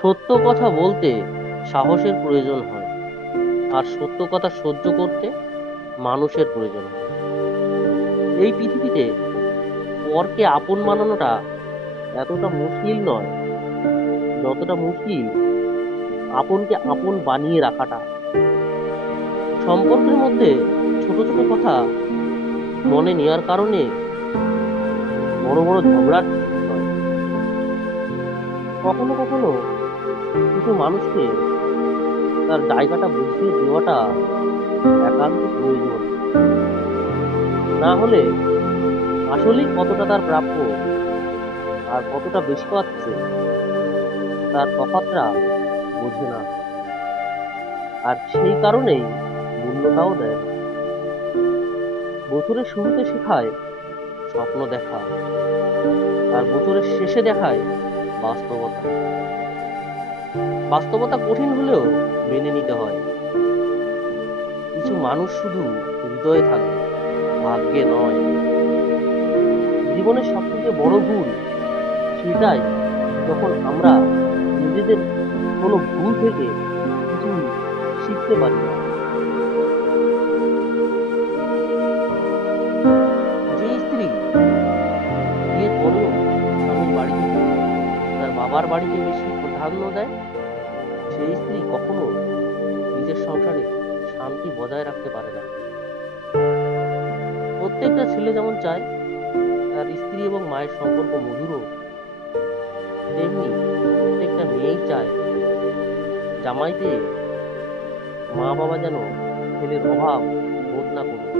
সত্য কথা বলতে সাহসের প্রয়োজন হয়, আর সত্য কথা সহ্য করতে মানুষের প্রয়োজন হয়। এই পৃথিবীতে পরকে আপন বানানোটা এতটা মুশকিল নয় যতটা মুশকিল আপনকে আপন বানিয়ে রাখাটা। সম্পর্কের মধ্যে ছোট ছোট কথা মনে নেওয়ার কারণে বড় বড় ঝগড়ার সৃষ্টি হয়। কখনো কখনো কিছু মানুষকে তার জায়গাটা বুঝিয়ে দেওয়াটা একান্ত প্রয়োজন। না হলে আসলেই কতটা তার প্রাপ্য আর কতটা বেশি পাচ্ছে তার তফাৎটা বোঝে না, আর সেই কারণেই মূল্যটাও দেয় না। বছরের শুরুতে শেখায় স্বপ্ন দেখা, আর বছরের শেষে দেখায় বাস্তবতা। বাস্তবতা কঠিন হলেও মেনে নিতে হয়। কিছু মানুষ শুধু হৃদয়ে থাকে, ভাগ্যে নয়। জীবনের সব থেকে বড় ভুল সেটাই যখন আমরা নিজেদের কোনো ভুল থেকে কিছু শিখতে পারি না। যে স্ত্রী বিয়ের পরেও স্বামীর বাড়ি থেকে তার বাবার বাড়িকে বেশি প্রাধান্য দেয়, সেই স্ত্রী কখনো নিজের সংসারে শান্তি বজায় রাখতে পারে না। প্রত্যেকটা ছেলে যেমন চায় তার স্ত্রী এবং মায়ের সম্পর্ক মধুর হোক, তেমনি প্রত্যেকটা মেয়েই চায় জামাই পেয়ে মা বাবা যেন ছেলের অভাব বোধ না করুক।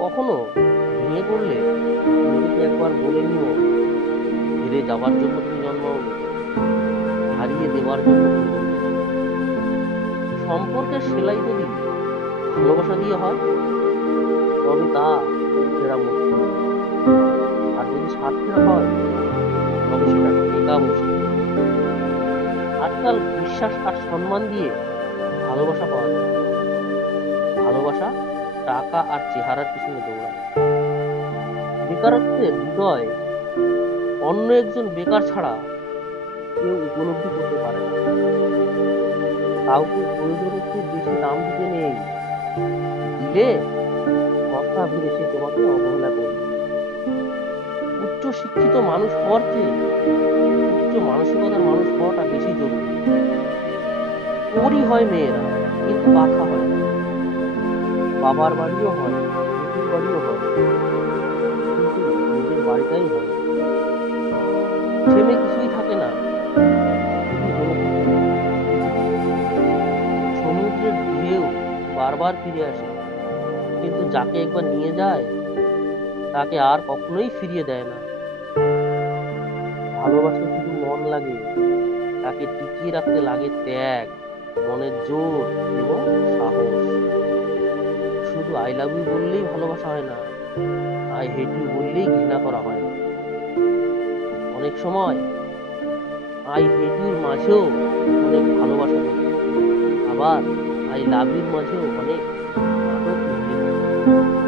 কখনো ভেঙে পড়লে নিজেকে একবার বলে নিও, হেরে যাওয়ার জন্য তুমি জন্মাওনি, হারিয়ে দেওয়ার জন্য তুমি জন্মেছ। সম্পর্কের সেলাই যদি ভালোবাসা দিয়ে হয় তবে তা সেরা মুশকিল, আর যদি স্বার্থের হয় তবে সেটা টেকা মুশকিল। আজকাল বিশ্বাস আর সম্মান দিয়ে ভালোবাসা পাওয়া যায়, ভালোবাসা টাকা আর চেহারার পিছনে দৌড়ায়। বেকারত্বের হৃদয় অন্য একজন বেকার ছাড়া কেউ উপলব্ধি করতে পারে না। কাউকে প্রয়োজনের চেয়ে বেশি দাম দিতে নেই, দিলে সস্তা ভিড়ে সে তোমাকে অবহেলা করবে। উচ্চ শিক্ষিত মানুষ হওয়ার চেয়ে উচ্চ মানসিকতার মানুষ হওয়াটা বেশি জরুরি। পরী হয় মেয়েরা, কিন্তু পাখা হয় না। বাবার বাড়িও হয়, শ্বশুর বাড়িও হয়, কিন্তু নিজের বাড়িটাই হয় না। থেমে কিছুই থাকে না, শুধু অনুভূতি। সমুদ্রের ঢেউ বারবার ফিরে আসে, কিন্তু যাকে একবার নিয়ে যায় তাকে আর কখনোই ফিরিয়ে দেয় না। ভালোবাসতে শুধু মন লাগে, তাকে টিকিয়ে রাখতে লাগে ত্যাগ, মনের জোর এবং সাহস। শুধু আই লাভ ইউ বললেই ভালোবাসা হয় না, আই হেট ইউ বললেই ঘৃণা করা হয় না। অনেক সময় আই হেট ইউর মাঝেও অনেক ভালোবাসা থাকে, আবার আই লাভ ইউর মাঝেও অনেক নাটক লুকিয়ে থাকে।